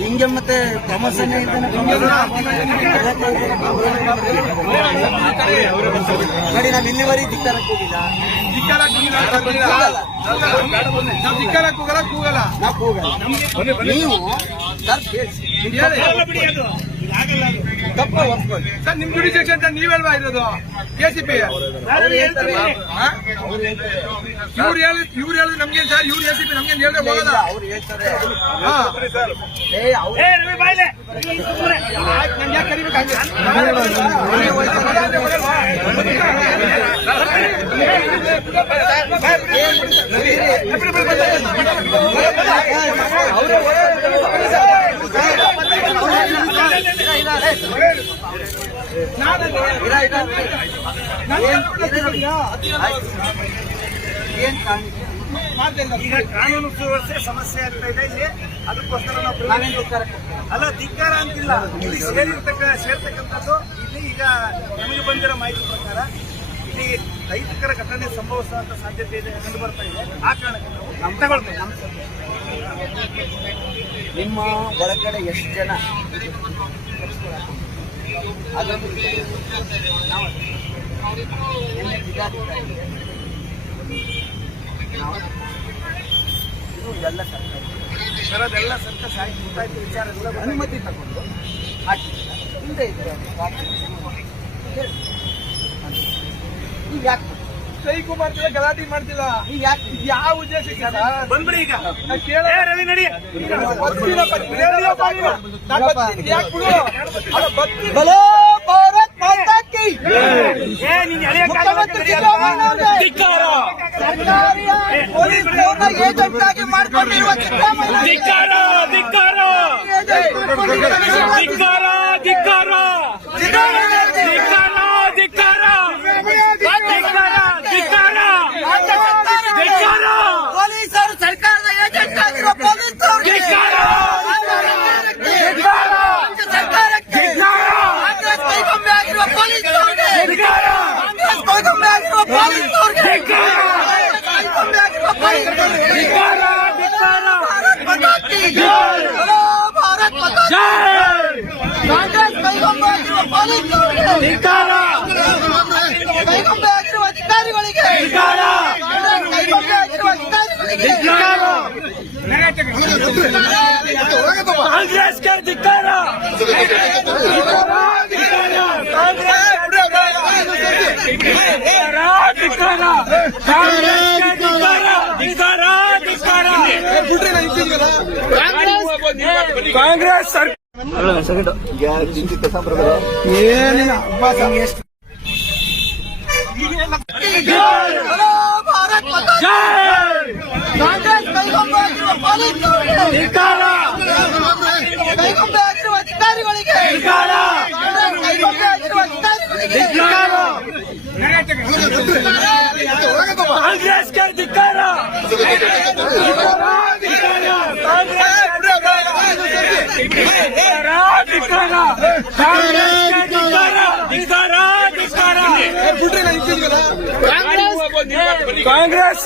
ಹಿಂಗೆ ಮತ್ತೆ ಪ್ರಮೋಷನ್ ನೋಡಿ, ನಾವು ಇಲ್ಲಿವರೆಗೆ ಧಿಕ್ಕಾರಕ್ಕೆ ಹೋಗಿಲ್ಲ. ಕೂಗಲ್ಲ ನೀವು ಸರ್, ನಿಮ್ ಜುಡಿಷಿಯಲ್ ಅಂತ ನೀವೆಲ್ವಾ ಇರೋದು ಕೆಸಿಪಿ? ಇವ್ರು ಹೇಳಿದ್ರು ನಮ್ಗೆ ಸರ್, ಇವ್ರು ಎಸಿಪಿ ನಮ್ಗೆ ಹೇಳ್ದೆ ಹೋಗಲ್ಲ. ಅವ್ರು ಹೇಳ್ತಾರೆ ನನ್ಗೆ ಯಾಕೆ ಕರಿಬೇಕಾಗಿ ಈಗ ಕಾನೂನು ಸುವ್ಯವಸ್ಥೆ ಸಮಸ್ಯೆ ಆಗ್ತಾ ಇದೆ ಇಲ್ಲಿ. ಅದಕ್ಕೋಸ್ಕರ ನಾವು ಅಲ್ಲ ಧಿಕ್ಕಾರ ಅಂತಿಲ್ಲ. ಇಲ್ಲಿ ಸೇರ್ತಕ್ಕಂಥದ್ದು ಇಲ್ಲಿ ಈಗ ನಮಗೆ ಬಂದಿರೋ ಮಾಹಿತಿ ಪ್ರಕಾರ ಇಲ್ಲಿ ಅಹಿತಕರ ಘಟನೆ ಸಂಭವಿಸುವಂತ ಸಾಧ್ಯತೆ ಇದೆ ಕಂಡು ಬರ್ತಾ ಇದೆ. ಆ ಕಾರಣಕ್ಕೆ ನಾವು ತಗೊಳ್ತೇವೆ. ನಿಮ್ಮ ಒಳಗಡೆ ಎಷ್ಟು ಜನ ಅದನ್ನು ಎಲ್ಲ ಸರ್ಕಾರ ಅದೆಲ್ಲ ಸರ್ಕಾರ ಸಾಹಿತ್ಯ ಮುತಾಯ್ತು ವಿಚಾರಗಳ ಅನುಮತಿ ತಗೊಂಡು ಹಾಕಿಲ್ಲ. ಹಿಂದೆ ಇದ್ರೆ ಈಗ ಯಾಕೆ ಸೈಕು ಮಾಡ್ತಿಲ್ಲ, ಗಲಾಟೆ ಮಾಡ್ತಿಲ್ಲ. ಈಗ ಯಾಕೆ ಯಾವ ಉದ್ದೇಶಕ್ಕೆ ಬಂದ್ಬಿಡಿ ಈಗ ರವಿ ನಡಿ. ಬಲೋ ಭಾರತ್ ಮಾತಾ ಕಿ ಏಜೆಂಟ್ ಮಾಡ್ಕೊಂಡಿರುವ ಪೊಲೀಸರು ಸರ್ಕಾರದ ಏಜೆಂಟ್ ಆಗಿರುವ ಪೊಲೀಸರಿಗೆ ಸರ್ಕಾರಕ್ಕೆ ಕಾಂಗ್ರೆಸ್ ಕೈಗೊಂಬೆ ಆಗಿರುವ ಪೊಲೀಸರಿಗೆ ಕಾಂಗ್ರೆಸ್ ಕೈಗೊಂಬೆ ಆಗಿರುವ ಪೊಲೀಸರಿಗೆ ಕೈಗೊಂಬೆ ಆಗಿರುವ ಪೊಲೀಸರಿಗೆ ಭಾರತ್ ಮಾತಾ ಕಿ ಭಾರತ್ ಮಾತಾ ಕಾಂಗ್ರೆಸ್ ಕೈಗೊಂಬೆ ಆಗಿರುವ ಪೊಲೀಸರಿಗೆ ಕೈಗೊಂಬೆ ಆಗಿರುವ ಅಧಿಕಾರಿಗಳಿಗೆ ಕೈಗೊಂಬೆ ಆಗಿರುವ ಅಧಿಕಾರಿಗಳಿಗೆ ಕಾಂಗ್ರೆಸ್ಗೆ ಧಿಕ್ಕಾರ. ಕಾಂಗ್ರೆಸ್ ಏನಿಲ್ಲ ಭಾರತ್ ಮಾತಾ ಕಾಂಗ್ರೆಸ್ ಕೈಗೊಂಬೆ ಆಗಿರುವ ಪೊಲೀಸರಿಗೆ ಕೈಗೊಂಬೆ ಆಗಿರುವ ಅಧಿಕಾರಿಗಳಿಗೆ ಕೈಗೊಂಬೆ ಆಗಿರುವ ಅಧಿಕಾರಿಗಳಿಗೆ ಕಾಂಗ್ರೆಸ್ಗೆ ಧಿಕ್ಕಾರ. ಕಾಂಗ್ರೆಸ್